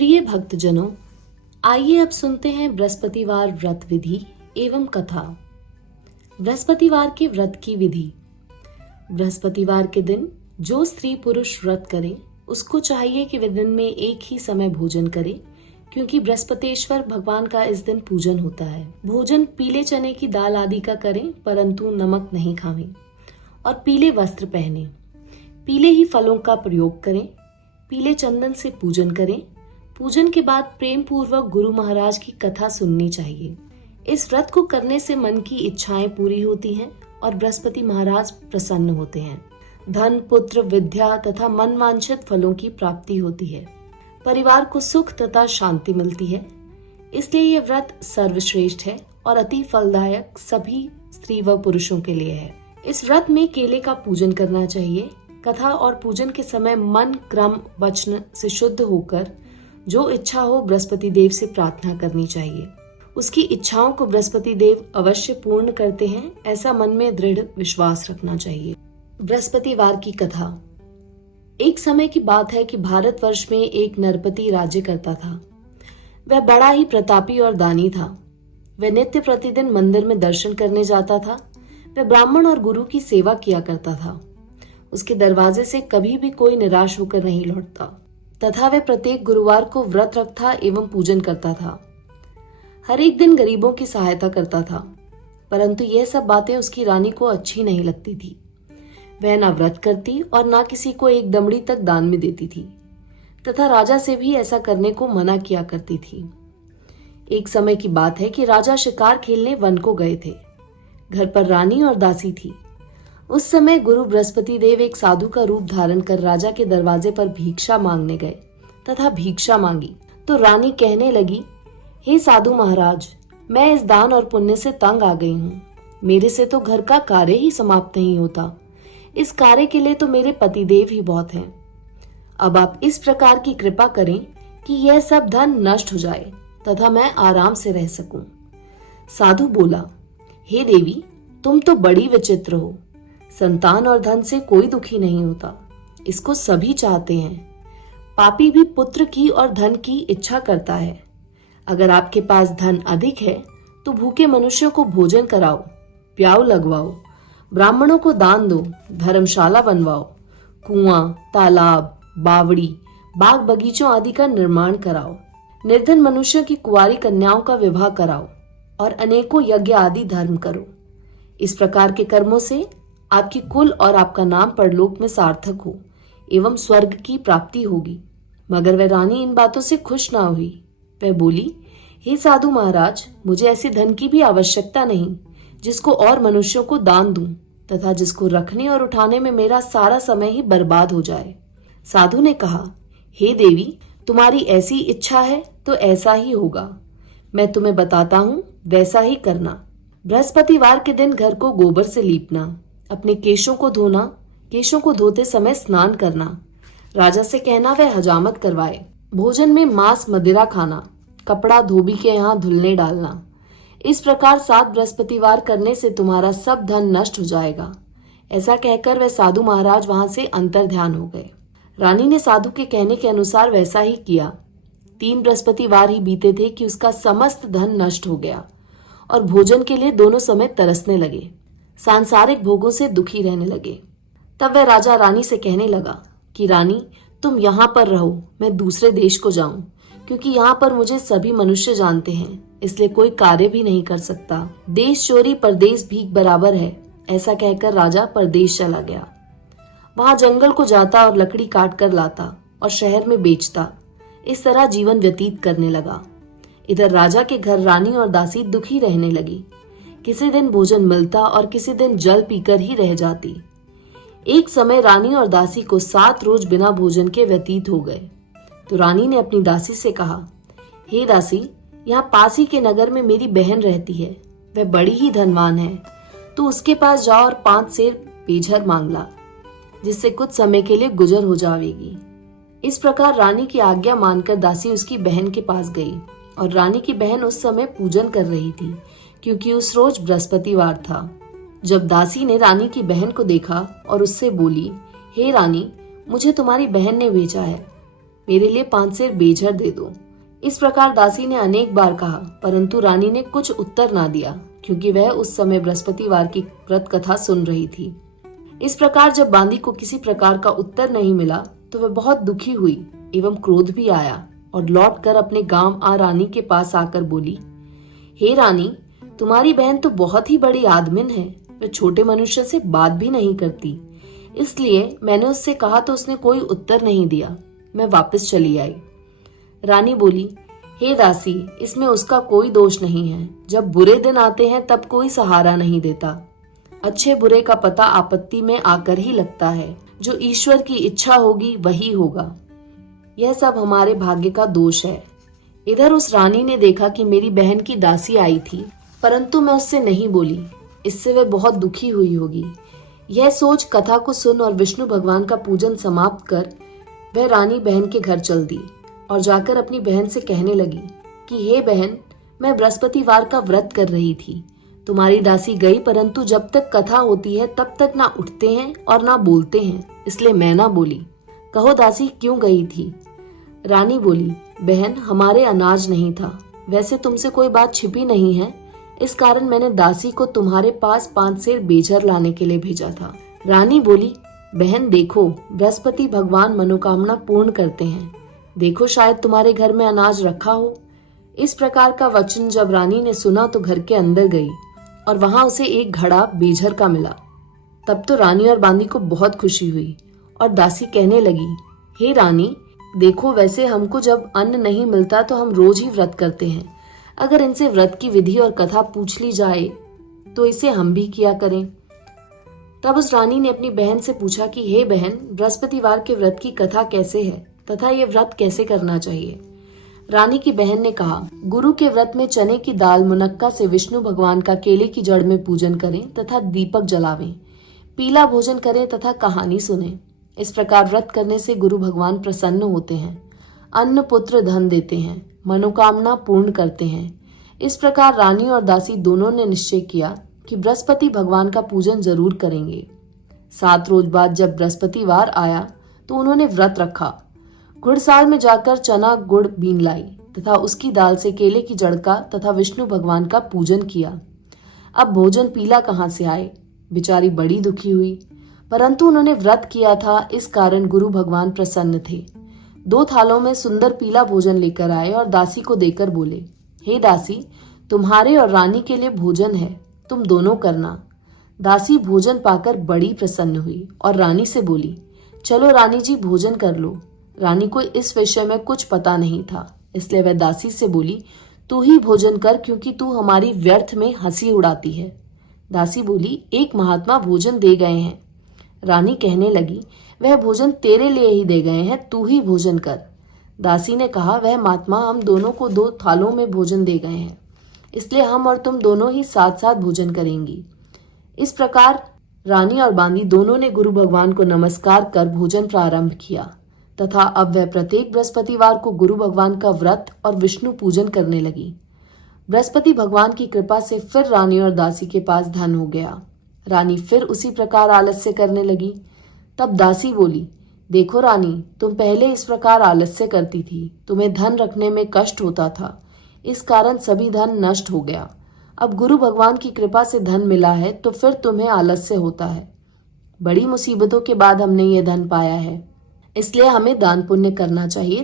प्रिय भक्तजनों, आइए अब सुनते हैं बृहस्पतिवार व्रत विधि एवं कथा। बृहस्पतिवार के व्रत की विधि। बृहस्पतिवार के दिन जो स्त्री पुरुष व्रत करे उसको चाहिए कि वे दिन में एक ही समय भोजन करे, क्योंकि बृहस्पतिश्वर भगवान का इस दिन पूजन होता है। भोजन पीले चने की दाल आदि का करें, परंतु नमक नहीं खावें और पीले वस्त्र पहने। पीले ही फलों का प्रयोग करें। पीले चंदन से पूजन करें। पूजन के बाद प्रेम पूर्वक गुरु महाराज की कथा सुननी चाहिए। इस व्रत को करने से मन की इच्छाएं पूरी होती हैं और बृहस्पति महाराज प्रसन्न होते हैं। धन, पुत्र, विद्या तथा मन वांछित फलों की प्राप्ति होती है। परिवार को सुख तथा शांति मिलती है। इसलिए यह व्रत सर्वश्रेष्ठ है और अति फलदायक सभी स्त्री व पुरुषों के लिए है। इस व्रत में केले का पूजन करना चाहिए। कथा और पूजन के समय मन, क्रम, वचन से शुद्ध होकर जो इच्छा हो बृहस्पति देव से प्रार्थना करनी चाहिए। उसकी इच्छाओं को बृहस्पति देव अवश्य पूर्ण करते हैं, ऐसा मन में दृढ़ विश्वास रखना चाहिए। बृहस्पतिवार की कथा। एक समय की बात है कि भारतवर्ष में एक नरपति राज्य करता था। वह बड़ा ही प्रतापी और दानी था। वह नित्य प्रतिदिन मंदिर में दर्शन करने जाता था। वह ब्राह्मण और गुरु की सेवा किया करता था। उसके दरवाजे से कभी भी कोई निराश होकर नहीं लौटता तथा वह प्रत्येक गुरुवार को व्रत रखता एवं पूजन करता था। हर एक दिन गरीबों की सहायता करता था, परंतु यह सब बातें उसकी रानी को अच्छी नहीं लगती थी। वह ना व्रत करती और ना किसी को एक दमड़ी तक दान में देती थी तथा राजा से भी ऐसा करने को मना किया करती थी। एक समय की बात है कि राजा शिकार खेलने वन को गए थे। घर पर रानी और दासी थी। उस समय गुरु बृहस्पति देव एक साधु का रूप धारण कर राजा के दरवाजे पर भिक्षा मांगने गए तथा भिक्षा मांगी तो रानी कहने लगी, हे साधु महाराज, मैं इस दान और पुण्य से तंग आ गई हूँ। मेरे से तो घर का कार्य ही समाप्त नहीं होता। इस कार्य के लिए तो मेरे पतिदेव ही बहुत हैं। अब आप इस प्रकार की कृपा करें कि यह सब धन नष्ट हो जाए तथा मैं आराम से रह सकूं। साधु बोला, हे देवी, तुम तो बड़ी विचित्र हो। संतान और धन से कोई दुखी नहीं होता, इसको सभी चाहते हैं। पापी भी पुत्र की और धन की इच्छा करता है। अगर आपके पास धन अधिक है तो भूखे मनुष्यों को भोजन कराओ, प्याऊ लगवाओ, ब्राह्मणों को दान दो, धर्मशाला बनवाओ, कुआं, तालाब, बावड़ी, बाग बगीचों आदि का निर्माण कराओ। निर्धन मनुष्यों की कुंवारी कन्याओं का विवाह कराओ और अनेकों यज्ञ आदि धर्म करो। इस प्रकार के कर्मों से आपकी कुल और आपका नाम परलोक में सार्थक हो एवं स्वर्ग की प्राप्ति होगी। मगर वह रानी इन बातों से खुश ना हुई। वह बोली, हे साधु महाराज, मुझे ऐसे धन की भी आवश्यकता नहीं जिसको और मनुष्यों को दान दूं तथा जिसको रखने और उठाने में मेरा सारा समय ही बर्बाद हो जाए। साधु ने कहा, हे देवी, तुम्हारी ऐसी इच्छा है तो ऐसा ही होगा। मैं तुम्हें बताता हूँ, वैसा ही करना। बृहस्पतिवार के दिन घर को गोबर से लीपना, अपने केशों को धोना, केशों को धोते समय स्नान करना, राजा से कहना वह हजामत करवाए, भोजन में मांस मदिरा खाना, कपड़ा धोबी के यहाँ धुलने डालना। इस प्रकार 7 बृहस्पतिवार करने से तुम्हारा सब धन नष्ट हो जाएगा। ऐसा कहकर वह साधु महाराज वहां से अंतर ध्यान हो गए। रानी ने साधु के कहने के अनुसार वैसा ही किया। 3 बृहस्पतिवार ही बीते थे कि उसका समस्त धन नष्ट हो गया और भोजन के लिए दोनों समय तरसने लगे, सांसारिक भोगों से दुखी रहने लगे। तब वह राजा रानी से कहने लगा कि रानी, तुम यहाँ पर रहो, मैं दूसरे देश को जाऊं, क्योंकि यहाँ पर मुझे सभी मनुष्य जानते हैं, इसलिए कोई कार्य भी नहीं कर सकता। देश चोरी परदेश भीख बराबर है। ऐसा कहकर राजा परदेश चला गया। वहां जंगल को जाता और लकड़ी काट कर लाता और शहर में बेचता। इस तरह जीवन व्यतीत करने लगा। इधर राजा के घर रानी और दासी दुखी रहने लगी। किसी दिन भोजन मिलता और किसी दिन जल पीकर ही रह जाती। एक समय रानी और दासी को 7 रोज बिना भोजन के व्यतीत हो गए। तो रानी ने अपनी दासी से कहा, हे दासी, यहाँ पास ही के नगर में मेरी बहन रहती है। वह बड़ी ही धनवान है। तू उसके पास जाओ और 5 सेर पेझर मांग ला, जिससे कुछ समय के लिए गुजर हो जाएगी। इस प्रकार रानी की आज्ञा मानकर दासी उसकी बहन के पास गई और रानी की बहन उस समय पूजन कर रही थी, क्योंकि उस रोज बृहस्पतिवार था। जब दासी ने रानी की बहन को देखा और उससे बोली, हे रानी, मुझे तुम्हारी बहन ने भेजा है। मेरे लिए 5 सेर बेझर दे दो। इस प्रकार दासी ने अनेक बार कहा, परंतु रानी ने कुछ उत्तर ना दिया, क्योंकि वह उस समय बृहस्पतिवार की व्रत कथा सुन रही थी। इस प्रकार जब बांदी को किसी प्रकार का उत्तर नहीं मिला तो वह बहुत दुखी हुई एवं क्रोध भी आया और लौटकर अपने गांव रानी के पास आकर बोली, हे रानी, तुम्हारी बहन तो बहुत ही बड़ी आदमिन है, वह छोटे मनुष्य से बात भी नहीं करती। इसलिए मैंने उससे कहा तो उसने कोई उत्तर नहीं दिया। मैं वापस चली आई। रानी बोली, हे दासी, इसमें उसका कोई दोष नहीं है। जब बुरे दिन आते हैं तब कोई सहारा नहीं देता। अच्छे बुरे का पता आपत्ति में आकर ही लगता है। जो ईश्वर की इच्छा होगी वही होगा। यह सब हमारे भाग्य का दोष है। इधर उस रानी ने देखा कि मेरी बहन की दासी आई थी, परंतु मैं उससे नहीं बोली। इससे वह बहुत दुखी हुई होगी। यह सोच कथा को सुन और विष्णु भगवान का पूजन समाप्त कर वह रानी बहन के घर चल दी और जाकर अपनी बहन से कहने लगी कि हे बहन, मैं बृहस्पतिवार का व्रत कर रही थी। तुम्हारी दासी गई, परंतु जब तक कथा होती है तब तक ना उठते हैं और ना बोलते हैं, इसलिए मैं ना बोली। कहो दासी, क्यों गई थी? रानी बोली, बहन, हमारे अनाज नहीं था। वैसे तुमसे कोई बात छिपी नहीं है, इस कारण मैंने दासी को तुम्हारे पास 5 सेर बेझर लाने के लिए भेजा था। रानी बोली, बहन देखो, बृहस्पति भगवान मनोकामना पूर्ण करते हैं। देखो, शायद तुम्हारे घर में अनाज रखा हो। इस प्रकार का वचन जब रानी ने सुना तो घर के अंदर गई और वहां उसे एक घड़ा बेझर का मिला। तब तो रानी और बांदी को बहुत खुशी हुई और दासी कहने लगी, हे रानी, देखो, वैसे हमको जब अन्न नहीं मिलता तो हम रोज ही व्रत करते हैं। अगर इनसे व्रत की विधि और कथा पूछ ली जाए तो इसे हम भी किया करें। तब उस रानी ने अपनी बहन से पूछा कि हे बहन, बृहस्पतिवार के व्रत की कथा कैसे है तथा ये व्रत कैसे करना चाहिए? रानी की बहन ने कहा, गुरु के व्रत में चने की दाल मुनक्का से विष्णु भगवान का केले की जड़ में पूजन करें तथा दीपक जलावें, पीला भोजन करें तथा कहानी सुने। इस प्रकार व्रत करने से गुरु भगवान प्रसन्न होते हैं, अन्न पुत्र धन देते हैं, मनोकामना पूर्ण करते हैं। इस प्रकार रानी और दासी दोनों ने निश्चय किया कि बृहस्पति भगवान का पूजन जरूर करेंगे। 7 रोज बाद जब बृहस्पतिवार आया तो उन्होंने व्रत रखा। घुड़साल में जाकर चना गुड़ बीन लाई तथा उसकी दाल से केले की जड़ का तथा विष्णु भगवान का पूजन किया। अब भोजन पीला कहाँ से आए? बेचारी बड़ी दुखी हुई, परंतु उन्होंने व्रत किया था, इस कारण गुरु भगवान प्रसन्न थे। 2 थालों में सुंदर पीला भोजन लेकर आए और दासी को देकर बोले, हे दासी, तुम्हारे और रानी के लिए भोजन है, तुम दोनों करना। दासी भोजन पाकर बड़ी प्रसन्न हुई और रानी से बोली, चलो रानी जी, भोजन कर लो। रानी को इस विषय में कुछ पता नहीं था, इसलिए वह दासी से बोली, तू ही भोजन कर, क्योंकि तू हमारी व्यर्थ में हंसी उड़ाती है। दासी बोली, एक महात्मा भोजन दे गए हैं। रानी कहने लगी, वह भोजन तेरे लिए ही दे गए हैं, तू ही भोजन कर। दासी ने कहा, वह महात्मा हम दोनों को 2 थालों में भोजन दे गए हैं, इसलिए हम और तुम दोनों ही साथ साथ भोजन करेंगी। इस प्रकार रानी और बांदी दोनों ने गुरु भगवान को नमस्कार कर भोजन प्रारंभ किया तथा अब वह प्रत्येक बृहस्पतिवार को गुरु भगवान का व्रत और विष्णु पूजन करने लगी। बृहस्पति भगवान की कृपा से फिर रानी और दासी के पास धन हो गया। रानी फिर उसी प्रकार आलस्य करने लगी। तब दासी बोली, देखो रानी, तुम पहले इस प्रकार आलस्य करती थी, तुम्हें धन रखने में कष्ट होता था, इस कारण सभी धन नष्ट हो गया। अब गुरु भगवान की कृपा से धन मिला है तो फिर तुम्हें आलस्य होता है। बड़ी मुसीबतों के बाद हमने ये धन पाया है, इसलिए हमें दान पुण्य करना चाहिए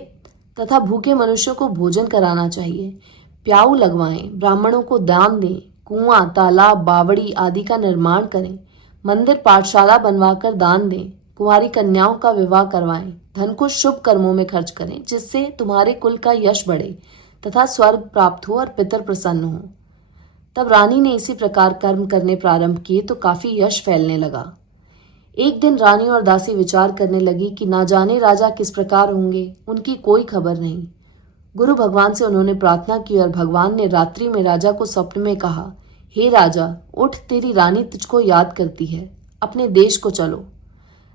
तथा भूखे मनुष्यों को भोजन कराना चाहिए। प्याऊ लगवाएं, ब्राह्मणों को दान दें, कुआं, तालाब, बावड़ी आदि का निर्माण करें, मंदिर, पाठशाला बनवाकर दान दें, कुंवारी कन्याओं का विवाह करवाएं, धन को शुभ कर्मों में खर्च करें, जिससे तुम्हारे कुल का यश बढ़े तथा स्वर्ग प्राप्त हो और पितर प्रसन्न हो। तब रानी ने इसी प्रकार कर्म करने प्रारंभ किए तो काफी यश फैलने लगा। एक दिन रानी और दासी विचार करने लगी कि ना जाने राजा किस प्रकार होंगे, उनकी कोई खबर नहीं। गुरु भगवान से उन्होंने प्रार्थना की और भगवान ने रात्रि में राजा को स्वप्न में कहा, हे राजा, उठ, तेरी रानी तुझको याद करती है, अपने देश को चलो।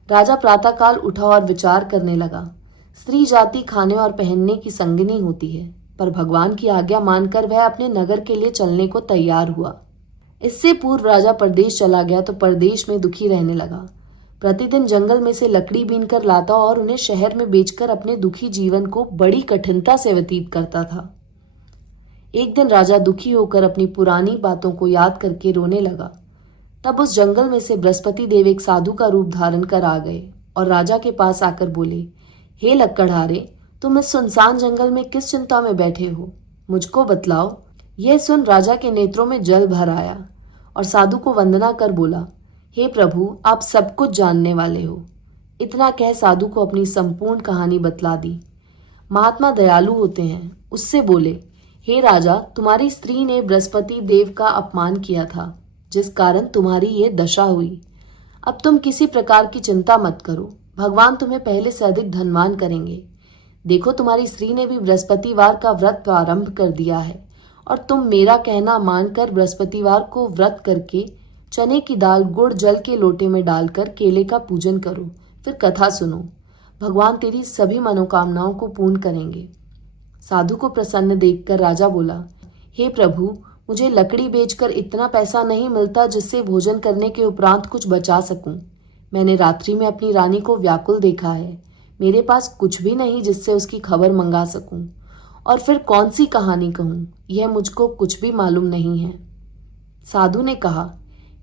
राजा प्रातःकाल उठा और विचार करने लगा। स्त्री जाति खाने और पहनने की संगिनी होती है, पर भगवान की आज्ञा मानकर वह अपने नगर के लिए चलने को तैयार हुआ। इससे पूर्व राजा परदेश चला गया तो परदेश में दुखी रहने लगा। प्रतिदिन जंगल में से लकड़ी बीन कर लाता और उन्हें शहर में बेचकर अपने दुखी जीवन को बड़ी कठिनता से व्यतीत करता था। एक दिन राजा दुखी होकर अपनी पुरानी बातों को याद करके रोने लगा। तब उस जंगल में से बृहस्पति देव एक साधु का रूप धारण कर आ गए और राजा के पास आकर बोले, हे लक्कड़हारे, तुम इस सुनसान जंगल में किस चिंता में बैठे हो, मुझको बतलाओ। यह सुन राजा के नेत्रों में जल भर आया और साधु को वंदना कर बोला, हे प्रभु, आप सब कुछ जानने वाले हो। इतना कह साधु को अपनी संपूर्ण कहानी बतला दी। महात्मा दयालु होते हैं। उससे बोले, हे राजा, तुम्हारी स्त्री ने बृहस्पति देव का अपमान किया था, जिस कारण तुम्हारी ये दशा हुई। अब तुम किसी प्रकार की चिंता मत करो, भगवान तुम्हें पहले से अधिक धनवान करेंगे। देखो, तुम्हारी स्त्री ने भी बृहस्पतिवार का व्रत प्रारंभ कर दिया है और तुम मेरा कहना मानकर बृहस्पतिवार को व्रत करके चने की दाल गुड़ जल के लोटे में डालकर केले का पूजन करो, फिर कथा सुनो। भगवान तेरी सभी मनोकामनाओं को पूर्ण करेंगे। साधु को प्रसन्न देखकर राजा बोला, हे प्रभु, मुझे लकड़ी बेचकर इतना पैसा नहीं मिलता जिससे भोजन करने के उपरांत कुछ बचा सकूं। मैंने रात्रि में अपनी रानी को व्याकुल देखा है। मेरे पास कुछ भी नहीं जिससे उसकी खबर मंगा सकूं। और फिर कौन सी कहानी कहूं, यह मुझको कुछ भी मालूम नहीं है। साधु ने कहा,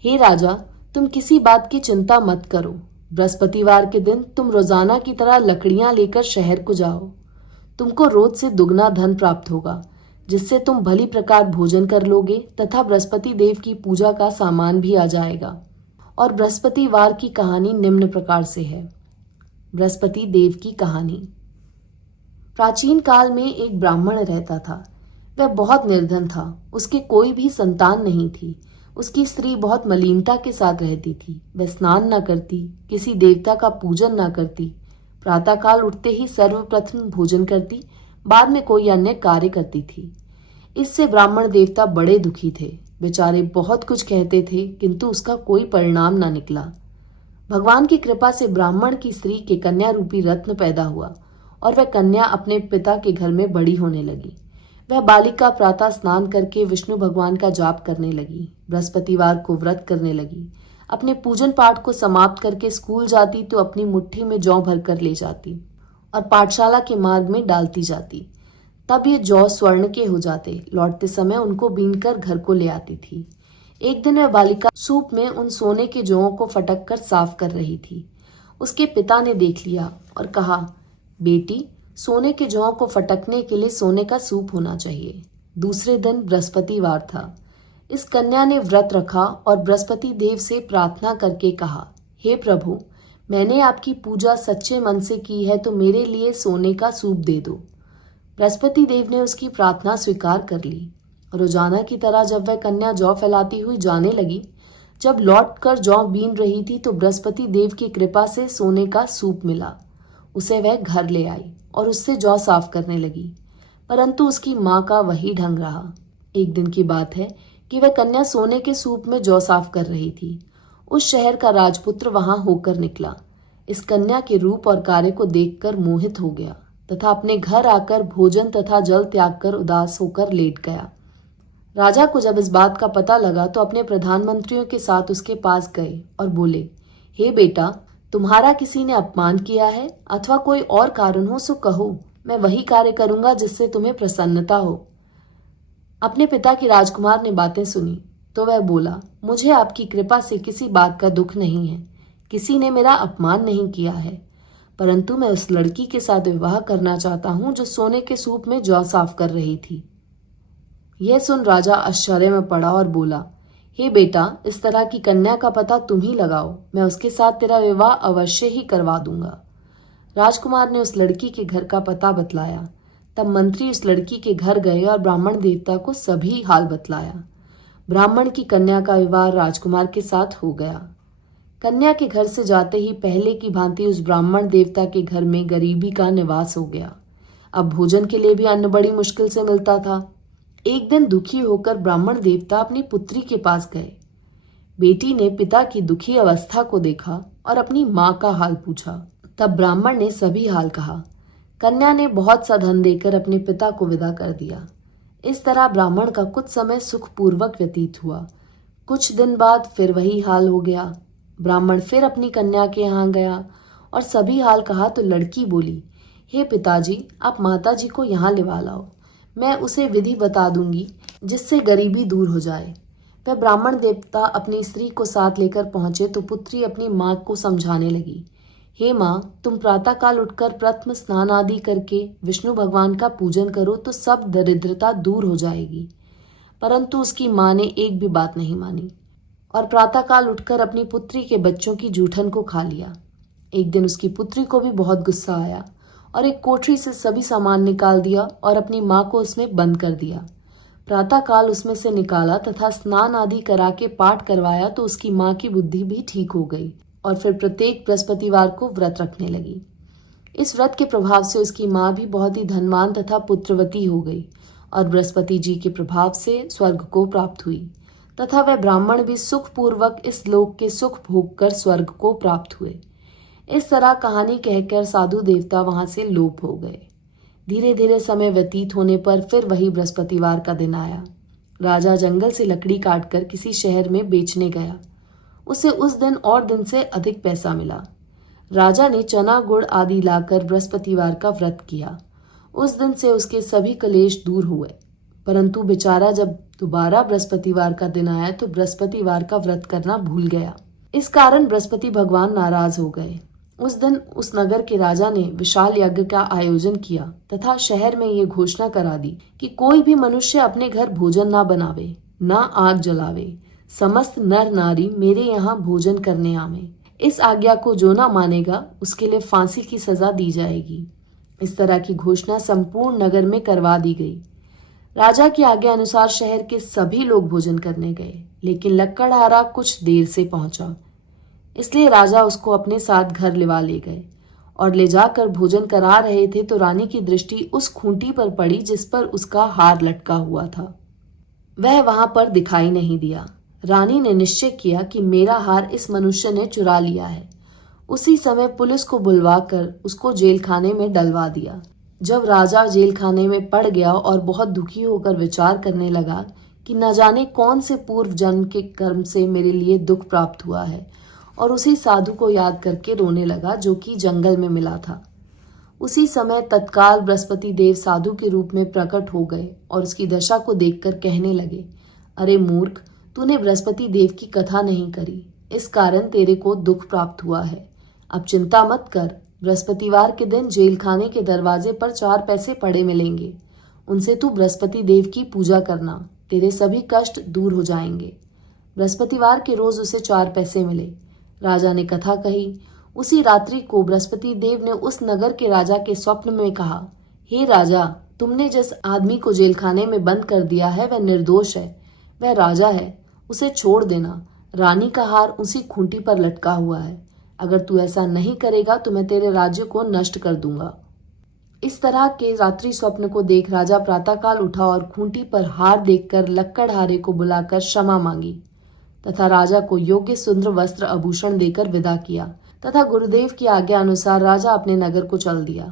हे राजा, तुम किसी बात की चिंता मत करो। बृहस्पतिवार के दिन तुम रोजाना की तरह लकड़ियां लेकर शहर को जाओ। तुमको रोज से दुगना धन प्राप्त होगा, जिससे तुम भली प्रकार भोजन कर लोगे तथा बृहस्पति देव की पूजा का सामान भी आ जाएगा। और बृहस्पतिवार की कहानी निम्न प्रकार से है। बृहस्पति देव की कहानी। प्राचीन काल में एक ब्राह्मण रहता था। वह बहुत निर्धन था। उसके कोई भी संतान नहीं थी। उसकी स्त्री बहुत मलिनता के साथ रहती थी। वह स्नान न करती, किसी देवता का पूजन न करती, प्रातःकाल उठते ही सर्वप्रथम भोजन करती, बाद में कोई अन्य कार्य करती थी। इससे ब्राह्मण देवता बड़े दुखी थे। बेचारे बहुत कुछ कहते थे, किंतु उसका कोई परिणाम न निकला। भगवान की कृपा से ब्राह्मण की स्त्री के कन्या रूपी रत्न पैदा हुआ और वह कन्या अपने पिता के घर में बड़ी होने लगी। वह बालिका प्रातः स्नान करके विष्णु भगवान का जाप करने लगी, बृहस्पतिवार को व्रत करने लगी। अपने पूजन पाठ को समाप्त करके स्कूल जाती तो अपनी मुट्ठी में जौ भरकर ले जाती और पाठशाला के मार्ग में डालती जाती। तब ये जौ स्वर्ण के हो जाते। लौटते समय उनको बीनकर घर को ले आती थी। एक दिन वह बालिका सूप में उन सोने के जौओं को फटक कर साफ कर रही थी। उसके पिता ने देख लिया और कहा, बेटी, सोने के जौं को फटकने के लिए सोने का सूप होना चाहिए। दूसरे दिन बृहस्पतिवार था। इस कन्या ने व्रत रखा और बृहस्पति देव से प्रार्थना करके कहा, हे प्रभु, मैंने आपकी पूजा सच्चे मन से की है तो मेरे लिए सोने का सूप दे दो। बृहस्पति देव ने उसकी प्रार्थना स्वीकार कर ली। रोजाना की तरह जब वह कन्या जौ फैलाती हुई जाने लगी, जब लौट कर जौ बीन रही थी तो बृहस्पति देव की कृपा से सोने का सूप मिला। उसे वह घर ले आई और उससे जौ साफ करने लगी, परंतु उसकी माँ का वही ढंग रहा। एक दिन की बात है कि वह कन्या सोने के सूप में जौ साफ कर रही थी। उस शहर का राजपुत्र वहां होकर निकला। इस कन्या के रूप और कार्य को देखकर मोहित हो गया तथा अपने घर आकर भोजन तथा जल त्याग कर उदास होकर लेट गया। राजा को जब इस बात का पता लगा तो अपने प्रधानमंत्रियों के साथ उसके पास गए और बोले, हे बेटा, तुम्हारा किसी ने अपमान किया है अथवा कोई और कारण हो सो कहो, मैं वही कार्य करूंगा जिससे तुम्हें प्रसन्नता हो। अपने पिता की राजकुमार ने बातें सुनी तो वह बोला, मुझे आपकी कृपा से किसी बात का दुख नहीं है। किसी ने मेरा अपमान नहीं किया है, परंतु मैं उस लड़की के साथ विवाह करना चाहता हूं जो सोने के सूप में जौ साफ कर रही थी। यह सुन राजा आश्चर्य में पड़ा और बोला, हे बेटा, इस तरह की कन्या का पता तुम ही लगाओ, मैं उसके साथ तेरा विवाह अवश्य ही करवा दूंगा। राजकुमार ने उस लड़की के घर का पता बतलाया। तब मंत्री उस लड़की के घर गए और ब्राह्मण देवता को सभी हाल बतलाया। ब्राह्मण की कन्या का विवाह राजकुमार के साथ हो गया। कन्या के घर से जाते ही पहले की भांति उस ब्राह्मण देवता के घर में गरीबी का निवास हो गया। अब भोजन के लिए भी अन्न बड़ी मुश्किल से मिलता था। एक दिन दुखी होकर ब्राह्मण देवता अपनी पुत्री के पास गए। बेटी ने पिता की दुखी अवस्था को देखा और अपनी माँ का हाल पूछा। तब ब्राह्मण ने सभी हाल कहा। कन्या ने बहुत सा धन देकर अपने पिता को विदा कर दिया। इस तरह ब्राह्मण का कुछ समय सुखपूर्वक व्यतीत हुआ। कुछ दिन बाद फिर वही हाल हो गया। ब्राह्मण फिर अपनी कन्या के यहाँ गया और सभी हाल कहा तो लड़की बोली, हे पिताजी, आप माता जी को यहाँ लिवा लाओ, मैं उसे विधि बता दूंगी जिससे गरीबी दूर हो जाए। वह ब्राह्मण देवता अपनी स्त्री को साथ लेकर पहुंचे तो पुत्री अपनी माँ को समझाने लगी, हे माँ, तुम प्रातःकाल उठकर प्रथम स्नान आदि करके विष्णु भगवान का पूजन करो तो सब दरिद्रता दूर हो जाएगी। परंतु उसकी माँ ने एक भी बात नहीं मानी और प्रातःकाल उठकर अपनी पुत्री के बच्चों की जूठन को खा लिया। एक दिन उसकी पुत्री को भी बहुत गुस्सा आया और एक कोठरी से सभी सामान निकाल दिया और अपनी माँ को उसमें बंद कर दिया। प्रातःकाल उसमें से निकाला तथा स्नान आदि करा के पाठ करवाया तो उसकी माँ की बुद्धि भी ठीक हो गई और फिर प्रत्येक बृहस्पतिवार को व्रत रखने लगी। इस व्रत के प्रभाव से उसकी माँ भी बहुत ही धनवान तथा पुत्रवती हो गई और बृहस्पति जी के प्रभाव से स्वर्ग को प्राप्त हुई तथा वह ब्राह्मण भी सुखपूर्वक इस लोक के सुख भोग कर स्वर्ग को प्राप्त हुए। इस तरह कहानी कहकर साधु देवता वहां से लोप हो गए। धीरे धीरे समय व्यतीत होने पर फिर वही बृहस्पतिवार का दिन आया। राजा जंगल से लकड़ी काटकर किसी शहर में बेचने गया। उसे उस दिन और दिन से अधिक पैसा मिला। राजा ने चना गुड़ आदि लाकर बृहस्पतिवार का व्रत किया। उस दिन से उसके सभी कलेश दूर हुए। परंतु बेचारा जब दोबारा बृहस्पतिवार का दिन आया तो बृहस्पतिवार का व्रत करना भूल गया। इस कारण बृहस्पति भगवान नाराज हो गए। उस दिन उस नगर के राजा ने विशाल यज्ञ का आयोजन किया तथा शहर में ये घोषणा करा दी कि कोई भी मनुष्य अपने घर भोजन ना बनावे, ना आग जलावे। समस्त नर नारी मेरे यहाँ भोजन करने आवे। इस आज्ञा को जो ना मानेगा उसके लिए फांसी की सजा दी जाएगी। इस तरह की घोषणा संपूर्ण नगर में करवा दी गई। राजा की आज्ञा अनुसार शहर के सभी लोग भोजन करने गए, लेकिन लक्कड़हारा कुछ देर से पहुंचा, इसलिए राजा उसको अपने साथ घर लिवा ले गए और ले जाकर भोजन करा रहे थे तो रानी की दृष्टि उस खूंटी पर पड़ी जिस पर उसका हार लटका हुआ था। वह वहां पर दिखाई नहीं दिया। रानी ने निश्चय किया कि मेरा हार इस मनुष्य ने चुरा लिया है। उसी समय पुलिस को बुलवाकर उसको जेल खाने में डलवा दिया। जब राजा जेल खाने में पड़ गया और बहुत दुखी होकर विचार करने लगा कि न जाने कौन से पूर्व जन्म के कर्म से मेरे लिए दुख प्राप्त हुआ है, और उसी साधु को याद करके रोने लगा जो कि जंगल में मिला था। उसी समय तत्काल बृहस्पति देव साधु के रूप में प्रकट हो गए और उसकी दशा को देखकर कहने लगे, अरे मूर्ख, तूने बृहस्पति देव की कथा नहीं करी, इस कारण तेरे को दुख प्राप्त हुआ है। अब चिंता मत कर, बृहस्पतिवार के दिन जेल खाने के दरवाजे पर 4 पैसे पड़े मिलेंगे, उनसे तू बृहस्पति देव की पूजा करना, तेरे सभी कष्ट दूर हो जाएंगे। बृहस्पतिवार के रोज उसे 4 पैसे मिले। राजा ने कथा कही। उसी रात्रि को बृहस्पति देव ने उस नगर के राजा के स्वप्न में कहा, हे राजा, तुमने जिस आदमी को जेल खाने में बंद कर दिया है वह निर्दोष है, वह राजा है, उसे छोड़ देना। रानी का हार उसी खूंटी पर लटका हुआ है। अगर तू ऐसा नहीं करेगा तो मैं तेरे राज्य को नष्ट कर दूंगा। इस तरह के रात्रि स्वप्न को देख राजा प्रातःकाल उठा और खूंटी पर हार देखकर लक्कड़हारे को बुलाकर क्षमा मांगी तथा राजा को योग्य सुंदर वस्त्र आभूषण देकर विदा किया तथा गुरुदेव की आज्ञा अनुसार राजा अपने नगर को चल दिया।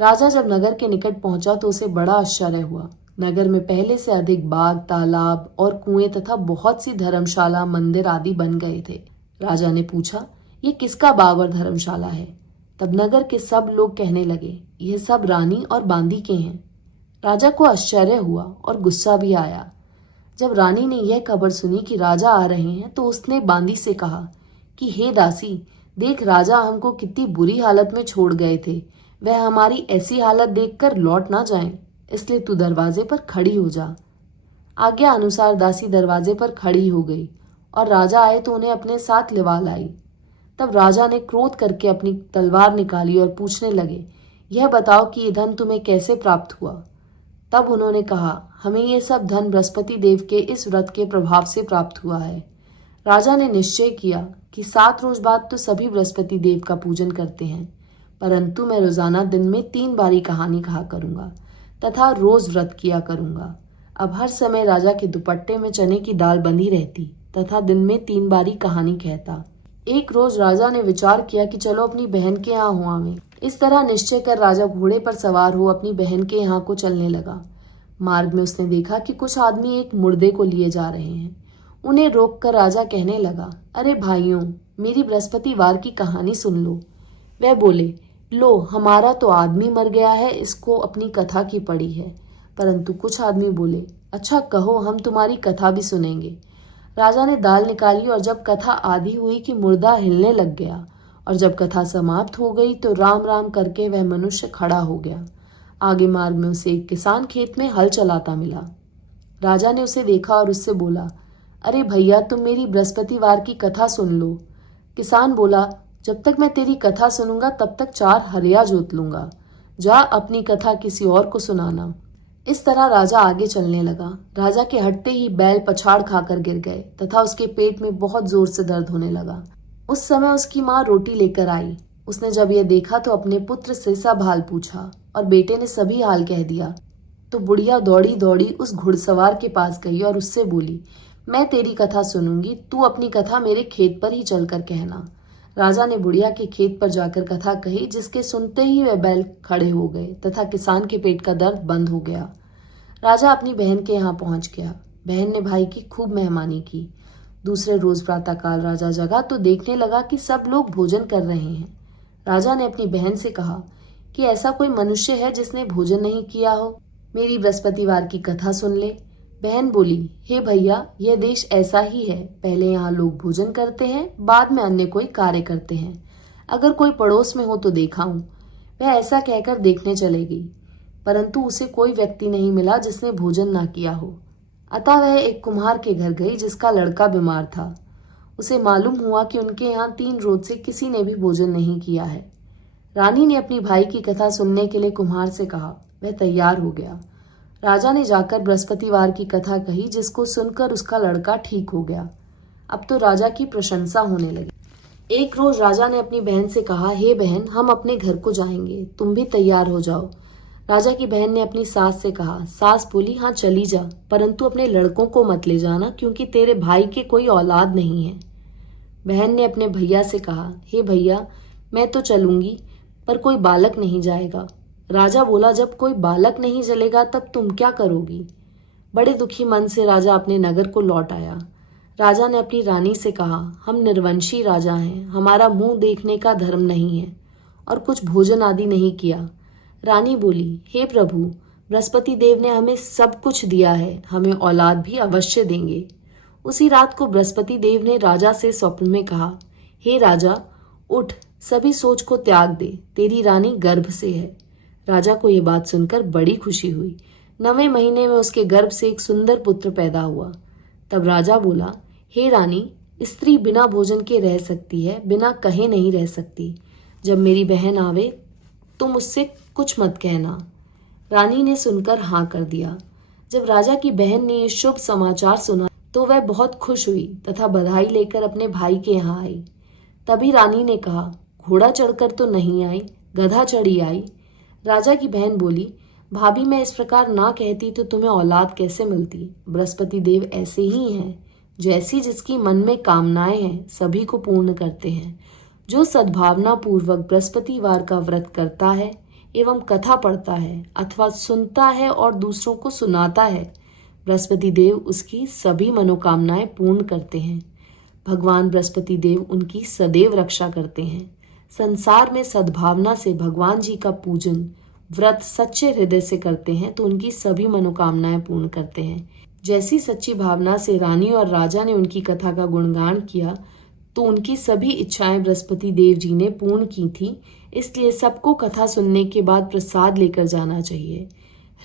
राजा जब नगर के निकट पहुंचा तो उसे बड़ा आश्चर्य हुआ। नगर में पहले से अधिक बाग, तालाब और कुएं तथा बहुत सी धर्मशाला, मंदिर आदि बन गए थे। राजा ने पूछा, ये किसका बाग और धर्मशाला है? तब नगर के सब लोग कहने लगे, यह सब रानी और बांदी के हैं। राजा को आश्चर्य हुआ और गुस्सा भी आया। जब रानी ने यह खबर सुनी कि राजा आ रहे हैं तो उसने बांदी से कहा कि हे दासी, देख राजा हमको कितनी बुरी हालत में छोड़ गए थे, वह हमारी ऐसी हालत देखकर लौट ना जाएं, इसलिए तू दरवाजे पर खड़ी हो जा। आज्ञा अनुसार दासी दरवाजे पर खड़ी हो गई और राजा आए तो उन्हें अपने साथ लिवा लाई। तब राजा ने क्रोध करके अपनी तलवार निकाली और पूछने लगे, यह बताओ कि ये धन तुम्हें कैसे प्राप्त हुआ? तब उन्होंने कहा, हमें ये सब धन बृहस्पति देव के इस व्रत के प्रभाव से प्राप्त हुआ है। राजा ने निश्चय किया कि 7 रोज बाद तो सभी बृहस्पति देव का पूजन करते हैं, परंतु मैं रोजाना दिन में 3 बारी कहानी कहा करूंगा तथा रोज व्रत किया करूंगा। अब हर समय राजा के दुपट्टे में चने की दाल बंधी रहती तथा दिन में 3 बारी कहानी कहता। एक रोज राजा ने विचार किया कि चलो अपनी बहन के यहाँ हो आवें। इस तरह निश्चय कर राजा घोड़े पर सवार हो अपनी बहन के यहाँ को चलने लगा। मार्ग में उसने देखा कि कुछ आदमी एक मुर्दे को लिए जा रहे हैं। उन्हें रोककर राजा कहने लगा, अरे भाइयों, मेरी बृहस्पतिवार की कहानी सुन लो। वह बोले, लो हमारा तो आदमी मर गया है, इसको अपनी कथा की पड़ी है। परंतु कुछ आदमी बोले, अच्छा कहो, हम तुम्हारी कथा भी सुनेंगे। राजा ने दाल निकाली और जब कथा आधी हुई कि मुर्दा हिलने लग गया, और जब कथा समाप्त हो गई तो राम राम करके वह मनुष्य खड़ा हो गया। आगे मार्ग में उसे एक किसान खेत में हल चलाता मिला। राजा ने उसे देखा और उससे बोला, अरे भैया, तुम मेरी बृहस्पतिवार की कथा सुन लो। किसान बोला, जब तक मैं तेरी कथा सुनूंगा तब तक 4 हरिया जोत लूंगा। जा अपनी कथा किसी और को सुनाना। इस तरह राजा आगे चलने लगा। राजा के हटते ही बैल पछाड़ खाकर गिर गए तथा उसके पेट में बहुत जोर से दर्द होने लगा। उस समय उसकी माँ रोटी लेकर आई। उसने जब यह देखा तो अपने पुत्र से सब हाल पूछा और बेटे ने सभी हाल कह दिया। तो बुढ़िया दौड़ी दौड़ी उस घुड़सवार के पास गई और उससे बोली, मैं तेरी कथा सुनूंगी, तू अपनी कथा मेरे खेत पर ही चलकर कहना। राजा ने बुढ़िया के खेत पर जाकर कथा कही, जिसके सुनते ही वह बैल खड़े हो गए तथा किसान के पेट का दर्द बंद हो गया। राजा अपनी बहन के यहाँ पहुंच गया। बहन ने भाई की खूब मेहमानी की। दूसरे रोज प्रातःकाल राजा जगा तो देखने लगा कि सब लोग भोजन कर रहे हैं। राजा ने अपनी बहन से कहा कि ऐसा कोई मनुष्य है जिसने भोजन नहीं किया हो, मेरी बृहस्पतिवार की कथा सुन ले। बहन बोली, हे भैया, यह देश ऐसा ही है, पहले यहाँ लोग भोजन करते हैं, बाद में अन्य कोई कार्य करते हैं। अगर कोई पड़ोस में हो तो देखा हूं। वह ऐसा कहकर देखने चले गई, परंतु उसे कोई व्यक्ति नहीं मिला जिसने भोजन ना किया हो। अतः वह एक कुम्हार के घर गई जिसका लड़का बीमार था। उसे मालूम हुआ कि उनके यहाँ 3 रोज से किसी ने भी भोजन नहीं किया है। रानी ने अपनी भाई की कथा सुनने के लिए कुम्हार से कहा। वह तैयार हो गया। राजा ने जाकर बृहस्पतिवार की कथा कही, जिसको सुनकर उसका लड़का ठीक हो गया। अब तो राजा की प्रशंसा होने लगी। एक रोज राजा ने अपनी बहन से कहा, हे बहन, हम अपने घर को जाएंगे, तुम भी तैयार हो जाओ। राजा की बहन ने अपनी सास से कहा। सास बोली, हाँ चली जा, परंतु अपने लड़कों को मत ले जाना, क्योंकि तेरे भाई के कोई औलाद नहीं है। बहन ने अपने भैया से कहा, हे भैया, मैं तो चलूंगी, पर कोई बालक नहीं जाएगा। राजा बोला, जब कोई बालक नहीं चलेगा तब तुम क्या करोगी। बड़े दुखी मन से राजा अपने नगर को लौट आया। राजा ने अपनी रानी से कहा, हम निर्वंशी राजा हैं, हमारा मुंह देखने का धर्म नहीं है, और कुछ भोजन आदि नहीं किया। रानी बोली, हे प्रभु, बृहस्पति देव ने हमें सब कुछ दिया है, हमें औलाद भी अवश्य देंगे। उसी रात को बृहस्पति देव ने राजा से स्वप्न में कहा, हे राजा, उठ, सभी सोच को त्याग दे, तेरी रानी गर्भ से है। राजा को यह बात सुनकर बड़ी खुशी हुई। 9वें महीने में उसके गर्भ से एक सुंदर पुत्र पैदा हुआ। तब राजा बोला, हे रानी, स्त्री बिना भोजन के रह सकती है, बिना कहे नहीं रह सकती। जब मेरी बहन आवे तुम उससे कुछ मत कहना। रानी ने सुनकर हाँ कर दिया। जब राजा की बहन ने यह शुभ समाचार सुना तो वह बहुत खुश हुई तथा बधाई लेकर अपने भाई के यहाँ आई। तभी रानी ने कहा, घोड़ा चढ़कर तो नहीं आई, गधा चढ़ी आई। राजा की बहन बोली, भाभी, मैं इस प्रकार ना कहती तो तुम्हें औलाद कैसे मिलती। बृहस्पति देव ऐसे ही हैं, जैसी जिसकी मन में कामनाएं हैं सभी को पूर्ण करते हैं। जो सद्भावना पूर्वक बृहस्पतिवार का व्रत करता है एवं कथा पढ़ता है अथवा सुनता है और दूसरों को सुनाता है, बृहस्पति देव उसकी सभी मनोकामनाएं पूर्ण करते हैं। भगवान बृहस्पति देव उनकी सदैव रक्षा करते हैं। संसार में सद्भावना से भगवान जी का पूजन व्रत सच्चे हृदय से करते हैं तो उनकी सभी मनोकामनाएं पूर्ण करते हैं। जैसी सच्ची भावना से रानी और राजा ने उनकी कथा का गुणगान किया तो उनकी सभी इच्छाएं बृहस्पति देव जी ने पूर्ण की थी। इसलिए सबको कथा सुनने के बाद प्रसाद लेकर जाना चाहिए।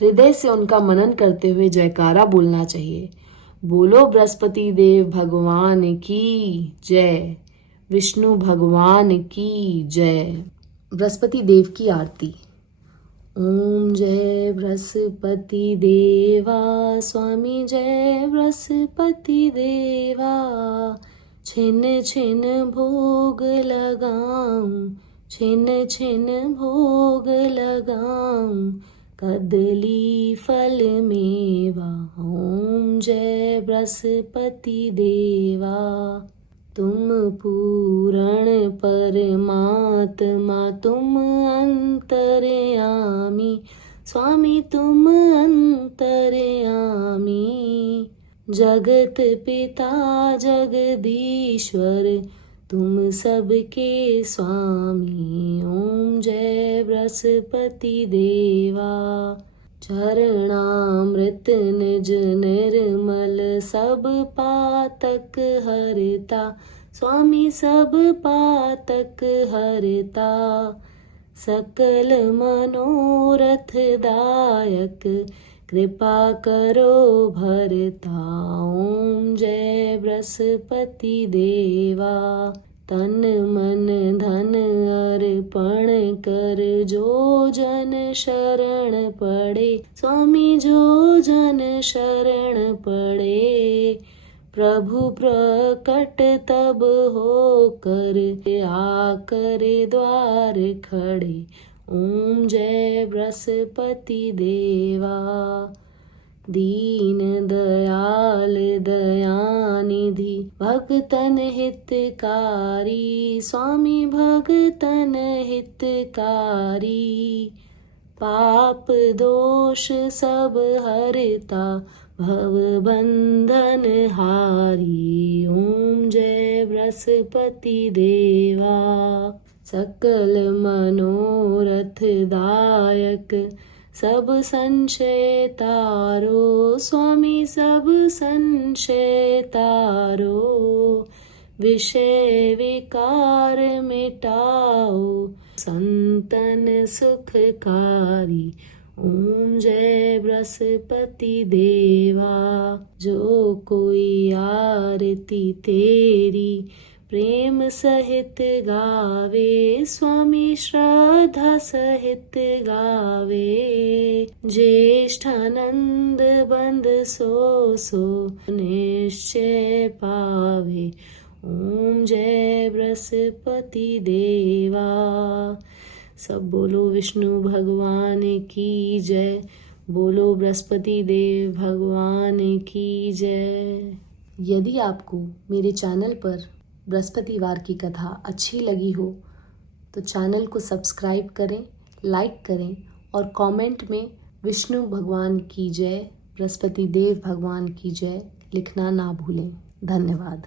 हृदय से उनका मनन करते हुए जयकारा बोलना चाहिए। बोलो बृहस्पति देव भगवान की जय, विष्णु भगवान की जय। बृहस्पति देव की आरती। ओम जय बृहस्पति देवा, स्वामी जय बृहस्पति देवा। छिन छिन भोग लगाऊं, छिन छिन भोग लगाऊं, कदली फल मेवा। ओम जय बृहस्पति देवा। तुम पूरण परमात्मा, तुम अंतर्यामी, स्वामी तुम अंतर्यामी। जगत पिता जगदीश्वर, तुम सबके स्वामी। ओम जय बृहस्पति देवा। चरणामृत निज निर्मल सब पातक हरता। स्वामी सब पातक हरता। सकल मनोरथ दायक कृपा करो भरता। ओम जय बृहस्पति देवा। तन मन धन अर्पण कर जो जन शरण पड़े। स्वामी जो जन शरण पड़े। प्रभु प्रकट तब हो कर आकर द्वार खड़े। ओम जय बृहस्पति देवा। दीन दयाल दयानिधि भगतन हितकारी। स्वामी भगतन हितकारी। पाप दोष सब हरता भव बंधन हारी। ओम जय बृहस्पति देवा। सकल मनोरथ दायक सब संशय तारो। स्वामी सब संशय तारो। विषय विकार मिटाओ संतन सुखकारी। ओम जय बृहस्पति देवा। जो कोई आरती तेरी प्रेम सहित गावे। स्वामी श्रद्धा सहित गावे। ज्येष्ठानंद बंद सो निश्चय पावे। ओम जय बृहस्पति देवा। सब बोलो विष्णु भगवान की जय। बोलो बृहस्पति देव भगवान की जय। यदि आपको मेरे चैनल पर बृहस्पतिवार की कथा अच्छी लगी हो तो चैनल को सब्सक्राइब करें, लाइक करें और कमेंट में विष्णु भगवान की जय, बृहस्पति देव भगवान की जय लिखना ना भूलें। धन्यवाद।